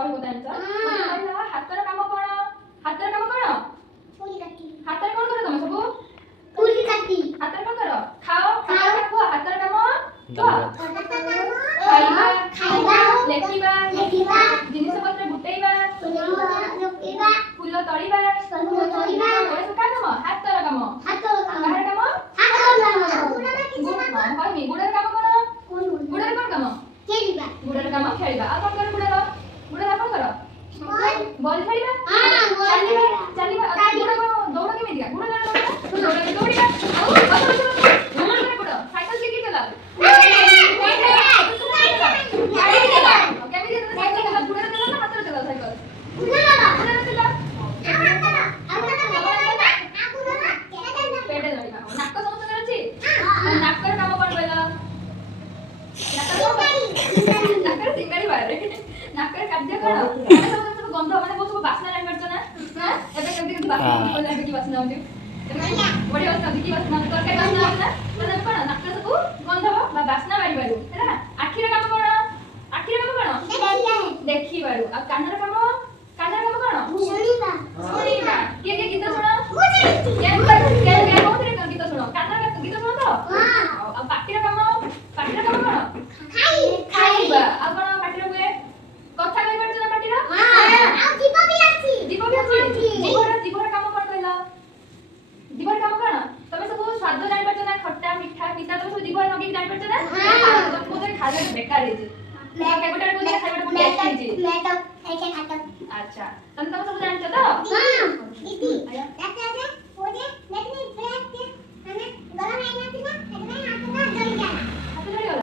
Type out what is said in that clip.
କହିବ ତା ଆନ୍ସର କହିଲା ହାତର କାମ କଣ ହାତର କାମ କଣ ପୁଲି କାଟି ହାତରେ କଣ କର ତମେ ସବୁ ପୁଲି କାଟି ହାତରେ କଣ କର ଖାଅ ଖାଅ କୁହ ହାତର କାମ କୁହ ହାତ କାମ ଖାଇବା ଖାଇବା ଲେଖିବା ଲେଖିବା ଜିନିଷ ପତ୍ର ଗୁଟେଇବା ଲୁକିବା ଫୁଲ ତଳିବା ଫୁଲ ତୋଳିବା ଏଗୁଡ଼ା ସବୁ କାହା କାମ ହାତର କାମ ହାତ କାମ କାହାର କାମ ହାତ କାମ ଗୁଡ଼ାର କିଛି କାମ ହଁ କହିନି ଗୁଡ଼ର କାମ କଣ କୋନ ଗୁଡ଼ର କଣ କାମ ଖେଳିବା ଗୁଡ଼ର କାମ ଖେଳିବା ଆଉ କଣ କର ଗୁଡ଼ର କଣ କର ବଲ୍ ଖେଳିବା ଚାଲିବା ଚାଲିବା ଗୁଡ଼ କଣ ଦୌଡ଼ କେମିତିକା ଗୁଡ଼ କଣ ଦୌଡ଼ ଦୌଡ଼ିବା ଆଉ ଗୁଡ଼ ସାଇକେଲ ଶିଖି ଚଲା କେମିତି ସାଇକେଲ ଚଲା ଗୁଡ଼ରେ ଚଲା ନା ହାତରେ ଚଲା ସାଇକେଲ ଗୁଡ଼ରେ ଚଲା ପେଡେ ଧରିବା ନାକ ସମସ୍ତଙ୍କର ଅଛି ନାକର କାମ କଣ କହିଲ ନାକର ସିଙ୍ଗାଡ଼ି ବାହାରେ ନାକର କାର୍ଯ୍ୟ କଣ ସବୁ ଗନ୍ଧ ମାନେ ବହୁତ ସବୁ ବାସ୍ନା ଜାଣିପାରୁଛ ନା ଏବେ କେମିତି ବାସ୍ନା ହଉଛି ଏବେ କି ବାସ୍ନା ହଉଛି ବଢିଆ ବାସ୍ନା ହଉଛି କି ବାସ୍ନା ହଉଛି ତରକାରୀ ବାସ୍ନା ହଉଛି ନା ମାନେ କଣ ନାକର ସବୁ ଗନ୍ଧ ବା ବାସ୍ନା ବାରିବାରୁ ହେଲା ଆଖିର କାମ କଣ ଆଖିର କାମ କଣ ଦେଖିବାରୁ ଆଉ କାନର କାମ କଣ ଶୁଣିବା ଶୁଣିବା କିଏ କିଏ ଗୀତ ଶୁଣ କୋଉଥିରେ ଗୀତ ଶୁଣ କାନର ଗୀତ ଶୁଣ ତ ଆଉ ପାଟିର କାମ କଣ ଖାଇବା ଆଉ କଣ ପାଟିର ହୁଏ କଥା କହିପାରୁଛ ନା ପାଟିର ଆଉ ଜୀବ ବି ଅଛି ଜୀବର କାମ କଣ କହିଲ ଜୀବର କାମ କଣ ତମେ ସବୁ ସ୍ୱାଦ ଜାଣିପାରୁଛ ନା ଖଟା ମିଠା ପିତା ତମେ ସବୁ ଜୀବର ଲଗେଇକି ଜାଣିପାରୁଛ ନା ତମେ କହୁଛ ଖାଇବାଟା ବେକାର ହେଇଛି ଗୋଟେ କହୁଛ ଖାଇବାଟା ବହୁତ ଟେଷ୍ଟି ହେଇଛି ଆଚ୍ଛା ତମେ ସବୁ ଜାଣିଛ ତ ଦିଦି